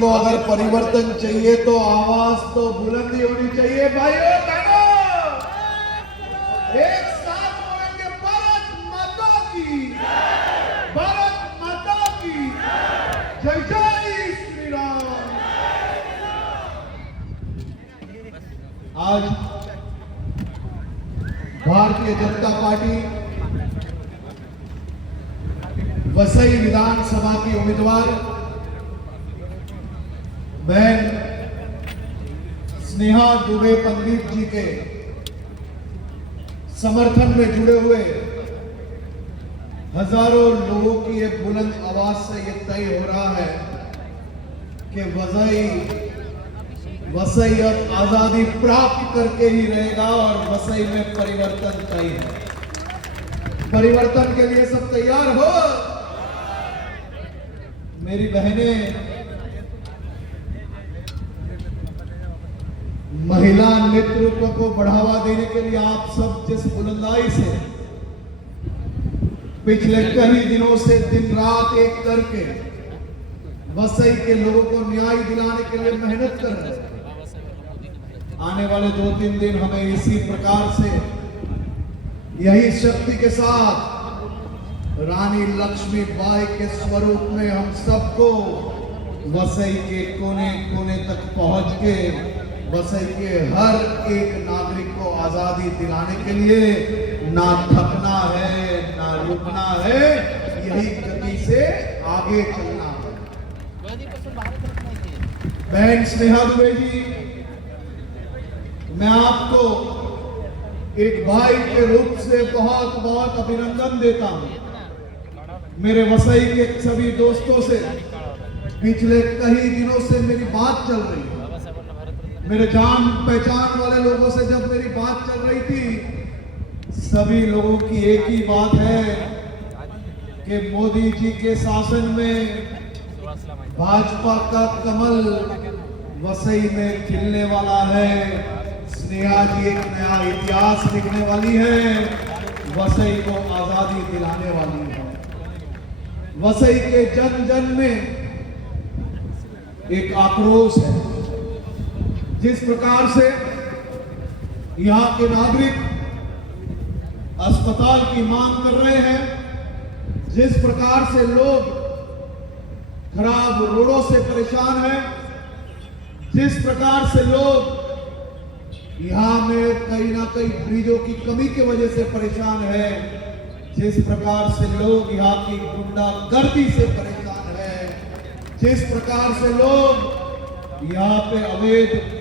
को अगर परिवर्तन चाहिए तो आवाज तो बुलंदी होनी चाहिए भाइयों बहनों। एक साथ बोलेंगे भारत माता की, भारत माता की जय जय श्री राम। आज भारतीय जनता पार्टी वसई विधानसभा की उम्मीदवार बहन स्नेहा दुबे पंडित जी के समर्थन में जुड़े हुए हजारों लोगों की एक बुलंद आवाज से यह तय हो रहा है कि वसई अब आजादी प्राप्त करके ही रहेगा और वसई में परिवर्तन चाहिए। परिवर्तन के लिए सब तैयार हो। मेरी बहनें, महिला नेतृत्व को बढ़ावा देने के लिए आप सब जिस बुलंदाई से पिछले कई दिनों से दिन रात एक करके वसई के लोगों को न्याय दिलाने के लिए मेहनत कर रहे हैं, आने वाले 2-3 दिन हमें इसी प्रकार से यही शक्ति के साथ रानी लक्ष्मीबाई के स्वरूप में हम सबको वसई के कोने कोने तक पहुंच के वसई के हर एक नागरिक को आजादी दिलाने के लिए ना थकना है ना रुकना है, यही गति से आगे चलना है। बहन स्नेहा दुबे जी, मैं आपको एक भाई के रूप से बहुत बहुत अभिनंदन देता हूं। मेरे वसई के सभी दोस्तों से पिछले कई दिनों से मेरी बात चल रही है। मेरे जान पहचान वाले लोगों से जब मेरी बात चल रही थी, सभी लोगों की एक ही बात है कि मोदी जी के शासन में भाजपा का कमल वसई में खिलने वाला है। स्नेहा जी एक नया इतिहास लिखने वाली है, वसई को आजादी दिलाने वाली है। वसई के जन जन में एक आक्रोश है। जिस प्रकार से यहाँ के नागरिक अस्पताल की मांग कर रहे हैं, जिस प्रकार से लोग खराब रोडों से परेशान हैं, जिस प्रकार से लोग यहाँ में कहीं ना कहीं ब्रिजों की कमी की वजह से परेशान है, जिस प्रकार से लोग यहाँ की गुंडागर्दी से परेशान है, जिस प्रकार से लोग यहाँ पे अवैध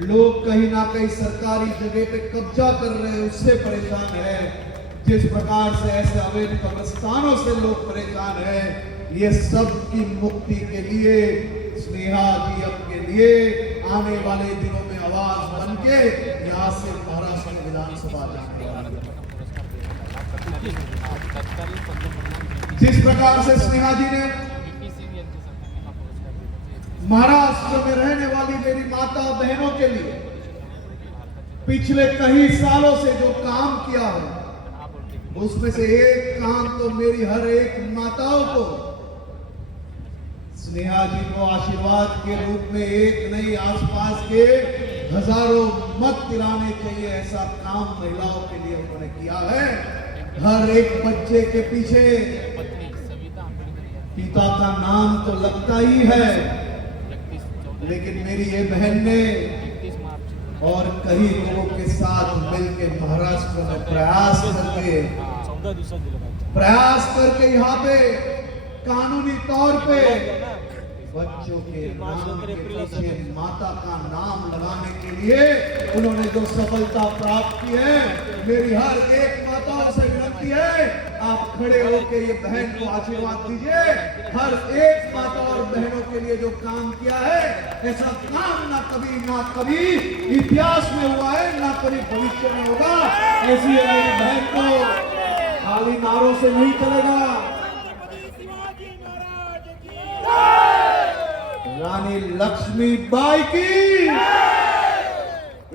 लोग कहीं ना कहीं सरकारी जगह पे कब्जा कर रहे हैं उससे परेशान है, जिस प्रकार से ऐसे अवैध कब्रिस्तानों से लोग परेशान है, ये सब की मुक्ति के लिए स्नेहा जी के लिए आने वाले दिनों में आवाज बन के यहाँ से महाराष्ट्र विधानसभा जाने वाली है। जिस प्रकार से स्नेहा जी ने महाराष्ट्र में रहने वाली मेरी माता बहनों के लिए पिछले कई सालों से जो काम किया है, उसमें से एक काम तो मेरी हर एक माताओं को स्नेहा जी को आशीर्वाद के रूप में एक नई आसपास के हजारों मत दिलाने चाहिए, ऐसा काम महिलाओं के लिए उन्होंने किया है। हर एक बच्चे के पीछे पिता का नाम तो लगता ही है, लेकिन मेरी ये बहन ने और कई लोगों के साथ मिलकर महाराष्ट्र में प्रयास करके यहाँ पे कानूनी तौर पे बच्चों के नाम के पीछे माता का नाम लगाने के लिए उन्होंने जो सफलता प्राप्त की है, मेरी हर एक माताओं से विनती है, आप खड़े होकर ये बहन को आशीर्वाद दीजिए। हर एक माता और बहनों के लिए जो काम किया है, ऐसा काम ना कभी इतिहास में हुआ है, ना कभी भविष्य में होगा। ऐसी मेरी बहन को खाली नारों से नहीं चलेगा। रानी लक्ष्मीबाई की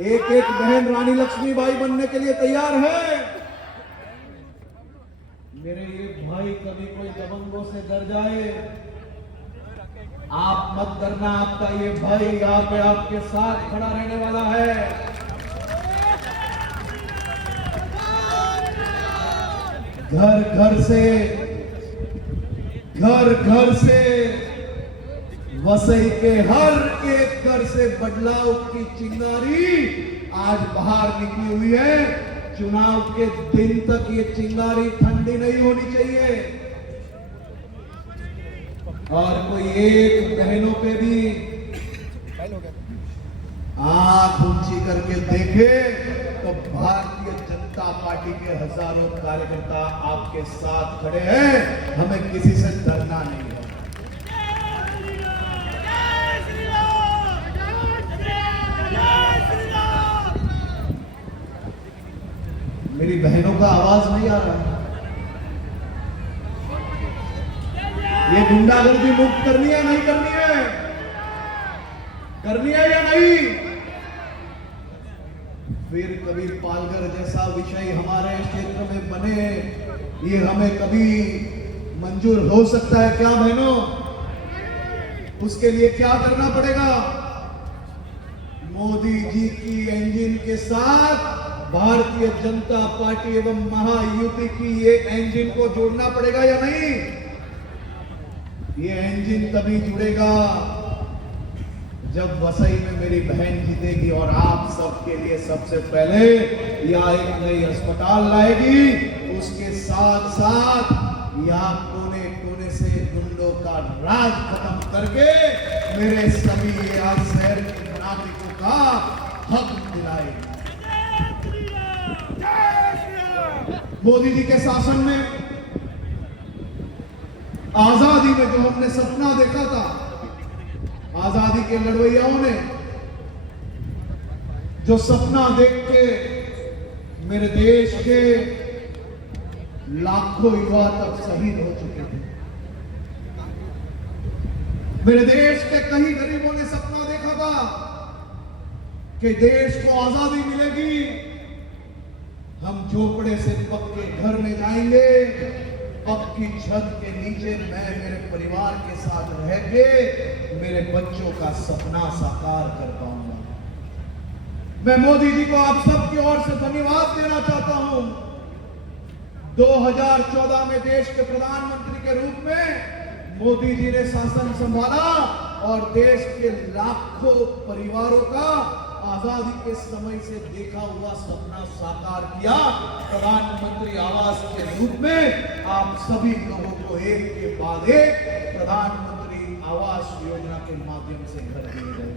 एक एक बहन रानी लक्ष्मीबाई बनने के लिए तैयार है। मेरे ये भाई कभी कोई दबंगों से डर जाए, आप मत डरना, आपका ये भाई यहाँ पे आपके साथ खड़ा रहने वाला है। घर घर से वसई के हर एक घर से बदलाव की चिंगारी आज बाहर निकली हुई है। चुनाव के दिन तक ये चिंगारी ठंडी नहीं होनी चाहिए और कोई एक बहनों पे भी आंख ऊंची करके देखे तो भारतीय जनता पार्टी के हजारों कार्यकर्ता आपके साथ खड़े हैं। हमें किसी से डरना नहीं है। मेरी बहनों का आवाज नहीं आ रहा है। ये गुंडागर्दी मुक्त करनी है नहीं करनी है? करनी है या नहीं? फिर कभी पालघर जैसा विषय हमारे क्षेत्र में बने, ये हमें कभी मंजूर हो सकता है क्या बहनों? उसके लिए क्या करना पड़ेगा? मोदी जी की इंजन के साथ भारतीय जनता पार्टी एवं महायुति की ये इंजन को जोड़ना पड़ेगा या नहीं? ये इंजन तभी जुड़ेगा जब वसई में मेरी बहन जीतेगी और आप सबके लिए सबसे पहले यहाँ एक नई अस्पताल लाएगी। उसके साथ साथ यहाँ कोने कोने से गुंडों का राज खत्म करके मेरे सभी यहाँ शहर के नागरिकों का हक दिलाएगी। मोदी जी के शासन में आजादी में जो हमने सपना देखा था, आजादी के लड़वैयाओं ने जो सपना देख के मेरे देश के लाखों युवा तक शहीद हो चुके थे। मेरे देश के कई गरीबों ने सपना देखा था कि देश को आजादी मिलेगी, हम झोपड़े से पक्के घर में जाएंगे, पक्की छत के नीचे मैं मेरे परिवार के साथ रह के मेरे बच्चों का सपना साकार कर पाऊंगा। मैं मोदी जी को आप सबकी ओर से धन्यवाद देना चाहता हूं। 2014 में देश के प्रधानमंत्री के रूप में मोदी जी ने शासन संभाला और देश के लाखों परिवारों का आजादी के समय से देखा हुआ सपना साकार किया। प्रधानमंत्री आवास के रूप में आप सभी लोगों को एक के बाद एक प्रधानमंत्री आवास योजना के माध्यम से घर दिए गए।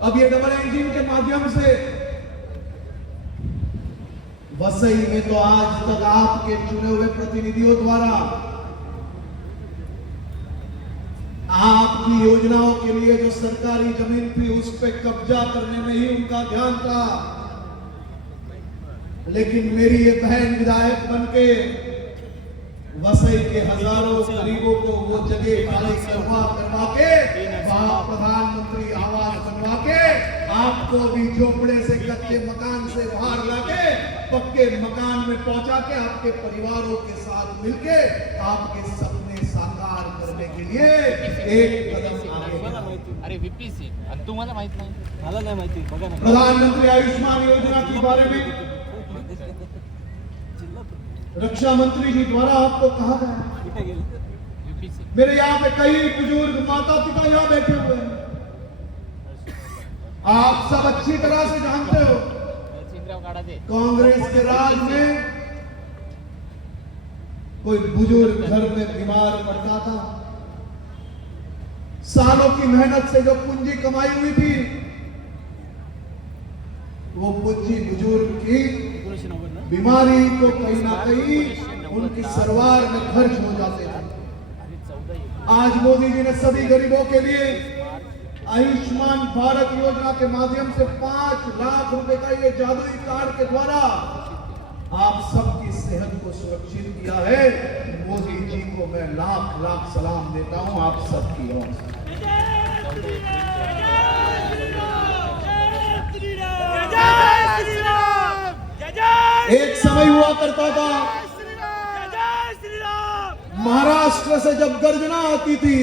अब ये डबल इंजन के माध्यम से वसई में तो आज तक आपके चुने हुए प्रतिनिधियों द्वारा आपकी योजनाओं के लिए जो सरकारी जमीन थी उस पर कब्जा करने में ही उनका ध्यान था, लेकिन मेरी ये बहन विधायक बनके वसई के हजारों गरीबों को वो जगह खाली करवा के प्रधानमंत्री आवास बनवा के आपको भी झोपड़े से कच्चे मकान से बाहर लाके पक्के मकान में पहुंचा के आपके परिवारों के साथ मिलके आपके सपने साकार करने के लिए एक कदम आगे। अरे वीपीसी तुम्हाला माहित नाही, मला नाही माहिती, बघा ना। प्रधानमंत्री आयुष्मान योजना के बारे में रक्षा मंत्री जी द्वारा आपको कहा गया। मेरे यहाँ पे कई बुजुर्ग माता पिता यहाँ बैठे हुए हैं, आप सब अच्छी तरह से जानते हो कांग्रेस के राज में कोई बुजुर्ग घर में बीमार पड़ता था, सालों की मेहनत से जो पूंजी कमाई हुई थी वो पूंजी बुजुर्ग की बीमारी को कहीं ना कहीं उनकी सरवार में खर्च हो जाते थे। आज मोदी जी ने सभी गरीबों के लिए आयुष्मान भारत योजना के माध्यम से 5 लाख रुपए का ये जादुई कार्ड के द्वारा आप सबकी सेहत को सुरक्षित किया है। मोदी जी को मैं लाख लाख सलाम देता हूं आप सबकी ओर से। एक समय हुआ करता था महाराष्ट्र से जब गर्जना आती थी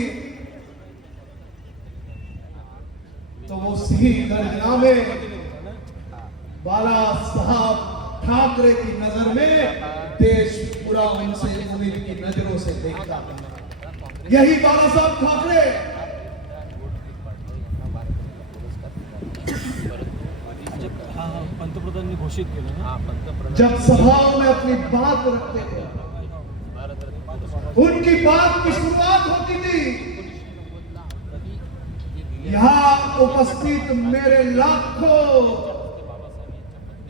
उसी गर्जना में बाला साहब ठाकरे की नजर में देश पूरा उनसे उम्मीद की नजरों से देखता है। यही बाला साहब ठाकरे पंतप्रधानांनी घोषित केलं ना, जब सभाओं में अपनी बात रखते थे, उनकी बात की शुरुआत होती थी, यहाँ उपस्थित मेरे लाखों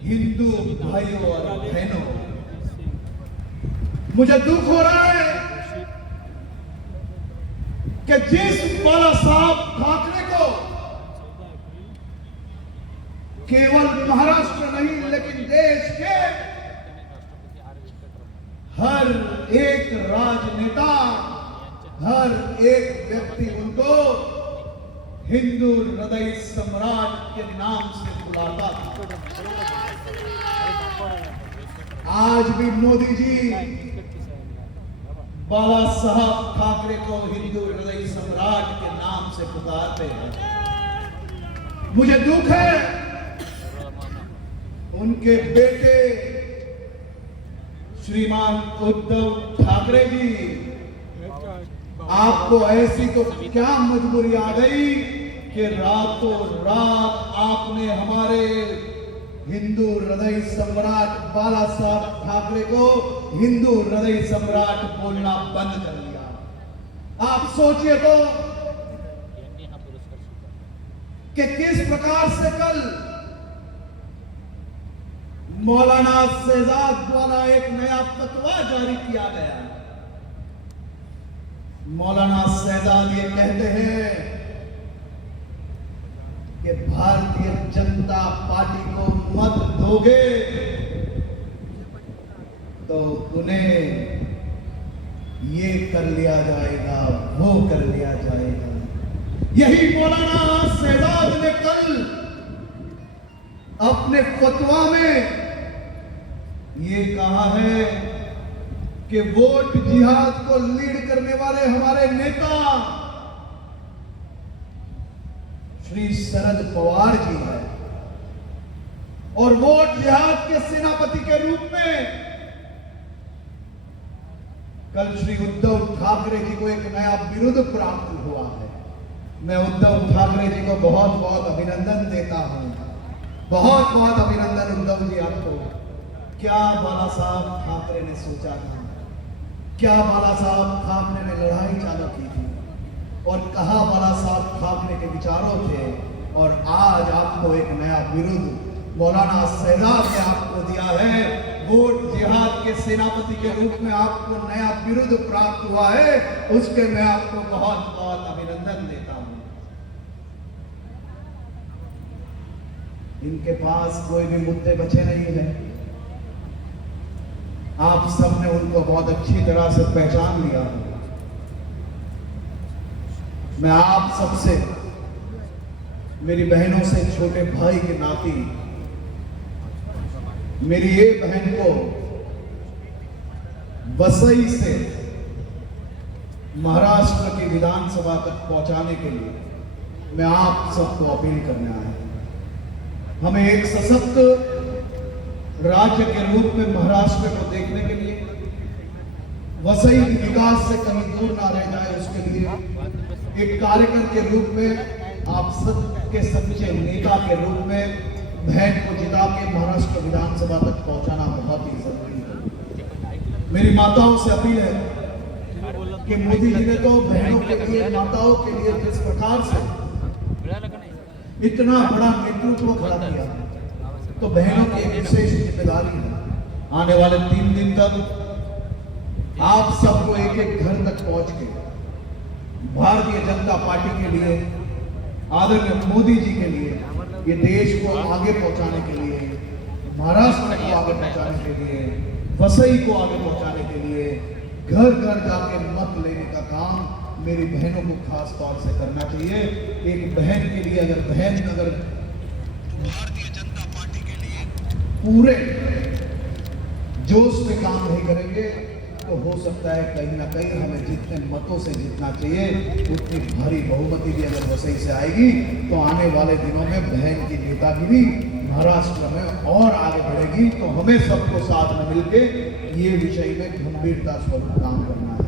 हिंदू भाइयों और बहनों, मुझे दुख हो रहा है कि जिस बाला साहब ठाकरे को केवल महाराष्ट्र नहीं लेकिन देश के हर एक राजनेता, हर एक व्यक्ति उनको हिंदू हृदय सम्राट के नाम से बुलाता था। आज भी मोदी जी बाला साहब ठाकरे को हिंदू हृदय सम्राट के नाम से पुकारते हैं। मुझे दुख है उनके बेटे श्रीमान उद्धव ठाकरे जी, आपको ऐसी तो क्या मजबूरी आ गई कि रातों रात आपने हमारे हिंदू हृदय सम्राट बाला साहब ठाकरे को हिंदू हृदय सम्राट बोलना बंद कर दिया। आप सोचिए तो कि किस प्रकार से कल मौलाना शहजाद द्वारा एक नया फतवा जारी किया गया। मौलाना शहजाद ये कहते हैं कि भारतीय जनता पार्टी को मत दोगे तो उन्हें ये कर लिया जाएगा, वो कर लिया जाएगा। यही मौलाना शहजाद ने कल अपने फतवा में ये कहा है कि वोट जिहाद को लीड करने वाले हमारे नेता श्री शरद पवार जी है और वोट जिहाद के सेनापति के रूप में कल श्री उद्धव ठाकरे जी को एक नया बिरुद प्राप्त हुआ है। मैं उद्धव ठाकरे जी को बहुत बहुत अभिनंदन देता हूं। बहुत बहुत अभिनंदन उद्धव जी आपको। क्या बाला साहब ठाकरे ने सोचा था, क्या बाला साहब ठाकरे ने लड़ाई चालू की थी और कहा बाला साहब ठाकरे के विचारों थे, और आज आपको एक नया बिरुद मौलाना शहजाद ने आपको दिया है। वोट जिहाद के सेनापति के रूप में आपको नया बिरुद प्राप्त हुआ है, उसके मैं आपको बहुत बहुत अभिनंदन देता हूं। इनके पास कोई भी मुद्दे बचे नहीं है। आप सबने उनको बहुत अच्छी तरह से पहचान लिया। मैं आप सबसे, मेरी बहनों से, छोटे भाई के नाते, मेरी ये बहन को वसई से महाराष्ट्र की विधानसभा तक पहुंचाने के लिए मैं आप सबको अपील करने आया हूं। हमें एक सशक्त राज्य के रूप में महाराष्ट्र को देखने के लिए, वसई विकास से कहीं दूर ना रह जाए उसके लिए एक कार्यकर के रूप में, आप सबके सच्चे नेता के रूप में बहन को जिता के महाराष्ट्र विधानसभा तक पहुंचाना बहुत ही जरूरी है। मेरी माताओं से अपील है कि मोदी जी ने तो बहनों के लिए, माताओं के लिए जिस प्रकार से इतना बड़ा नेतृत्व खड़ा किया, तो बहनों की एक विशेष जिम्मेदारी है। आने वाले 3 दिन तक आप सबको एक एक घर तक पहुंच के भारतीय जनता पार्टी के लिए, आदरणीय मोदी जी के लिए, ये देश को आगे पहुंचाने के लिए, महाराष्ट्र को आगे पहुंचाने के लिए, वसई को आगे पहुंचाने के लिए घर घर जाके मत लेने का काम मेरी बहनों को खास तौर से करना चाहिए। एक बहन के लिए अगर भारतीय जनता पार्टी के लिए पूरे जोश में काम नहीं करेंगे तो हो सकता है कहीं ना कहीं हमें जितने मतों से जीतना चाहिए उतनी भारी बहुमति भी अगर वसई से आएगी तो आने वाले दिनों में बहन की नेतागिरी महाराष्ट्र में और आगे बढ़ेगी। तो हमें सबको साथ में मिलके ये विषय में गंभीरता स्वरूप काम करना है।